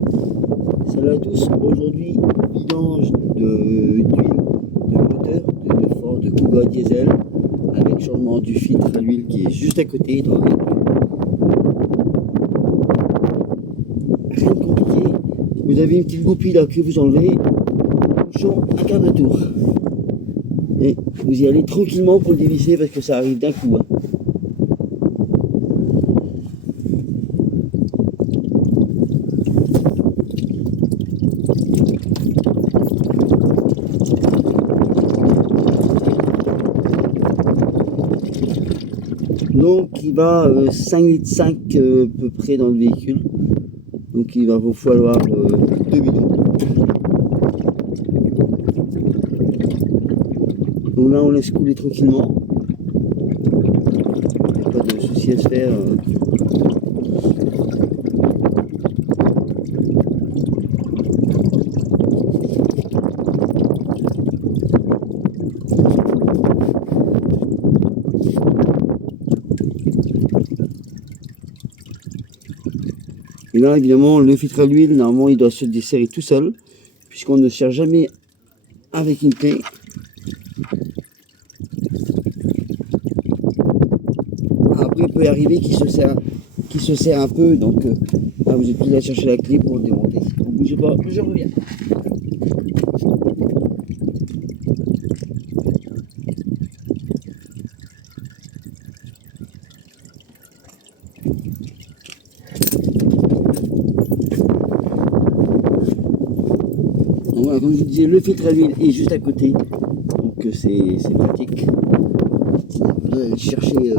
Salut à tous, aujourd'hui vidange d'huile de moteur de Ford Kuga diesel avec changement du filtre à l'huile qui est juste à côté dans le... Rien de compliqué, vous avez une petite goupille là que vous enlevez, bouchon, un quart de tour. Et vous y allez tranquillement pour le dévisser parce que ça arrive d'un coup. Donc il va 5,5 litres à peu près dans le véhicule. Donc il va vous falloir 2 bidons. Donc là on laisse couler tranquillement. Pas de souci à se faire. Et là évidemment le filtre à l'huile, normalement il doit se desserrer tout seul, puisqu'on ne cherche jamais avec une clé. Après il peut arriver qu'il se serre un peu, donc là, vous êtes obligé à chercher la clé pour le démonter. Ne bougez pas, je reviens. Donc voilà, comme je vous disais, le filtre à l'huile est juste à côté, donc c'est pratique. Vous allez chercher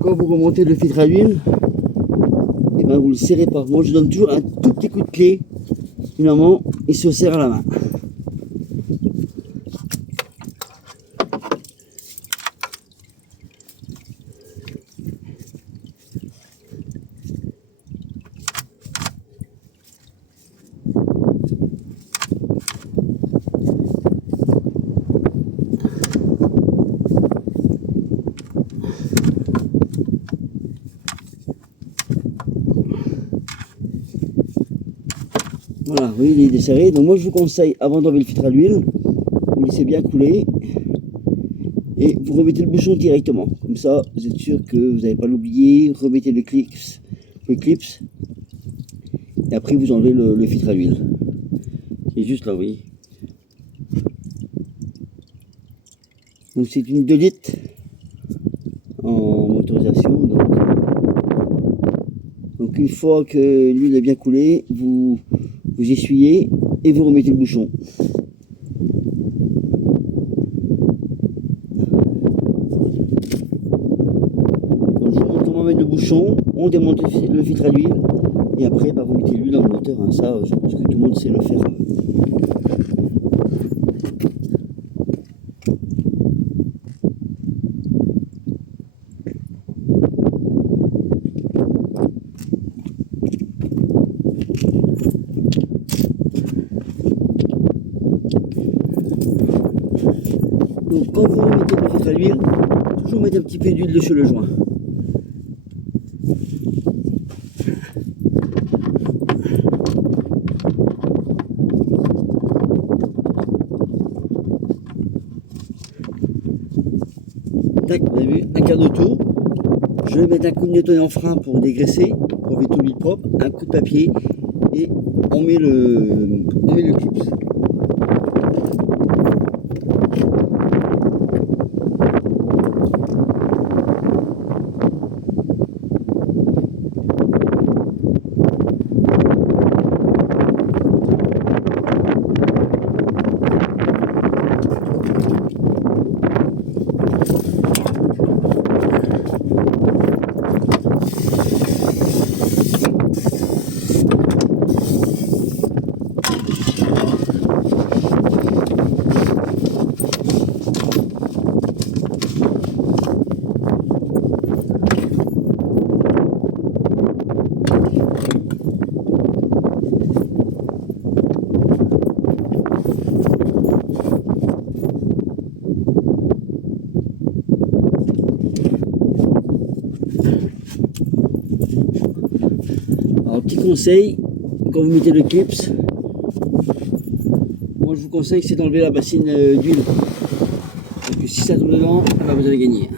quand vous remontez le filtre à l'huile, et ben vous le serrez pas. Moi je donne toujours un tout petit coup de clé, finalement il se serre à la main. Voilà, oui, il est desserré. Donc moi je vous conseille, avant d'enlever le filtre à l'huile, vous laissez bien couler et vous remettez le bouchon directement. Comme ça, vous êtes sûr que vous n'allez pas l'oublier. Remettez le clips et après vous enlevez le filtre à l'huile. C'est juste là, vous voyez. Donc c'est une 2 litres en motorisation. Donc une fois que l'huile est bien coulée, vous essuyez et vous remettez le bouchon. Donc je vous montre comment mettre le bouchon, on démonte le filtre à l'huile et après bah, vous mettez l'huile dans le moteur. Hein. Ça, je pense que tout le monde sait le faire. Donc quand vous remettez le filtre à l'huile, toujours mettre un petit peu d'huile dessus le joint. Tac, vous avez vu, un quart de tour. Je vais mettre un coup de nettoyant en frein pour dégraisser, pour enlever tout l'huile propre, un coup de papier et on met le clips. conseil, quand vous mettez le clips, moi je vous conseille c'est d'enlever la bassine d'huile. Parce que si ça tombe dedans, eh ben, vous avez gagné.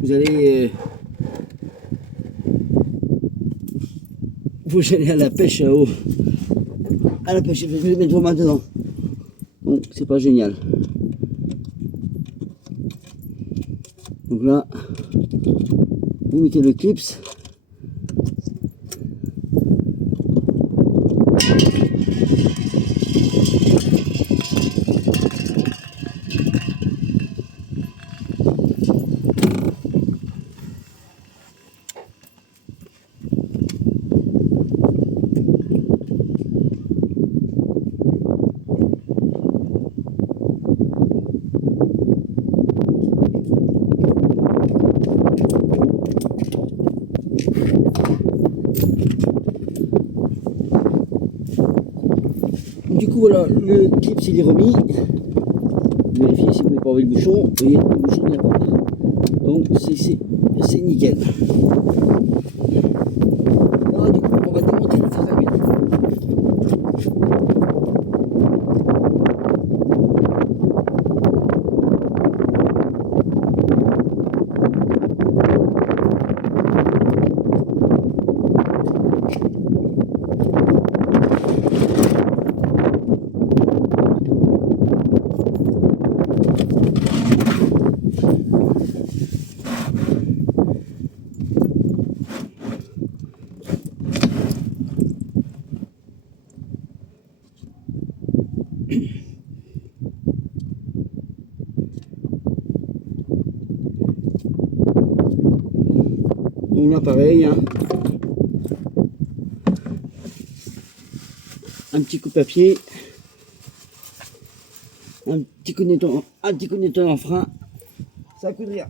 Vous allez à la pêche à la pêche, vous allez mettre vos mains dedans. Donc c'est pas génial. Donc là, vous mettez le clips. Du coup voilà, le clip il est remis. Vérifiez si vous pouvez pas enlever le bouchon. Vous voyez, le bouchon n'y a pas. Donc c'est nickel. Là, du coup, on va démonter le filtre à huile. Donc là pareil, hein. Un petit coup de papier, un petit coup de nettoyant en frein, ça coûte rien.